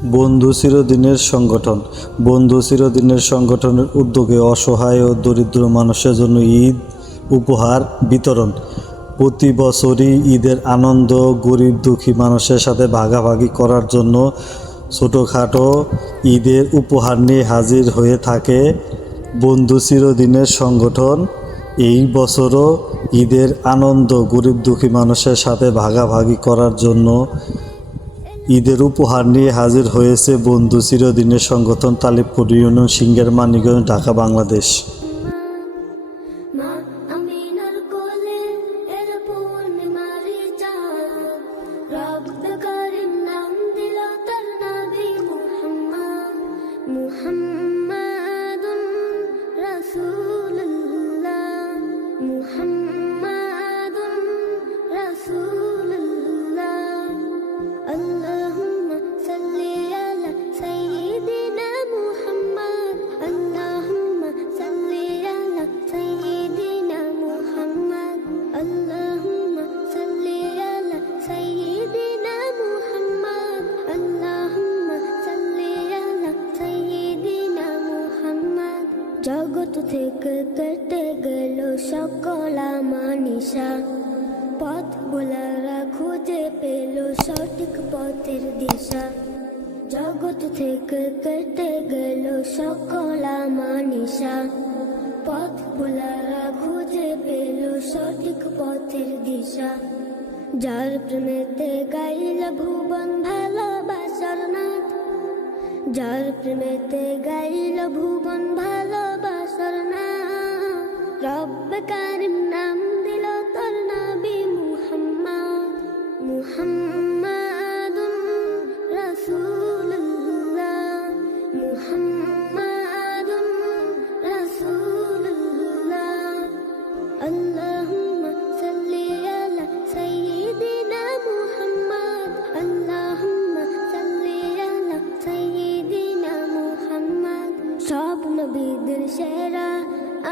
বন্ধু চিরদিনের সংগঠন। বন্ধু চিরদিনের সংগঠনের উদ্যোগে অসহায় ও দরিদ্র মানুষের জন্য ঈদ উপহার বিতরণ। প্রতি বছরই ঈদের আনন্দ গরিব দুঃখী মানুষের সাথে ভাগাভাগি করার জন্য ছোটোখাটো ঈদের উপহার নিয়ে হাজির হয়ে থাকে বন্ধু চিরদিনের সংগঠন। এই বছরও ঈদের আনন্দ গরিব দুঃখী মানুষের সাথে ভাগাভাগি করার জন্য ঈদের উপহার নিয়ে হাজির হয়েছে বন্ধু চিরদিনের সংগঠন, তালিবপুর ইউনিয়ন, সিংহের মানিকগঞ্জ, ঢাকা, বাংলাদেশ। জগৎ থেকে কেটে গেল সকল মানিসা, পথ ভোলারা খুঁজে পেল সঠিক পথের দিশা। জগৎ থেকে কেটে গেল সকল মানিসা, পথ ভোলারা খুঁজে পেল সঠিক পথের দিশা। যার প্রেমেতে গাইল ভুবন ভালোবাসার নাথ, যার প্রেমেতে গাইল ভুবন ভালোবাসার নাম। রব্বে কারিম নাম দিল তোর নবী মুহাম্মদ, মুহাম্মাদুন রাসূলুল্লাহ, মুহাম্মাদুন রাসূলুল্লাহ। আল্লাহুম্মা সাল্লি আলা সাইয়্যিদিনা মুহাম্মদ, আল্লাহুম্মা সাল্লি আলা সাইয়্যিদিনা মুহাম্মদ। সব নবীদের সেরা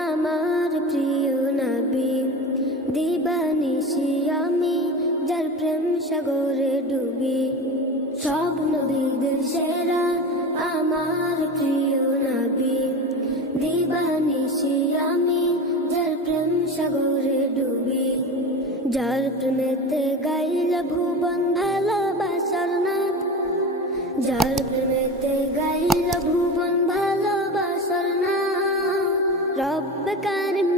আমার প্রিয় নবী, দিবানিশি আমি যার প্রেম সাগরে ডুবি। সব নবীদের সেরা আমার প্রিয় নবী, দিবানিশি আমি যার প্রেম সাগরে ডুবি। যার প্রেমেতে গাইল ভুবন ভালোবাসার নাথ, যার প্রেমেতে গাইল ভুবন ভালোবাসার নাথ। রব্বে কারিম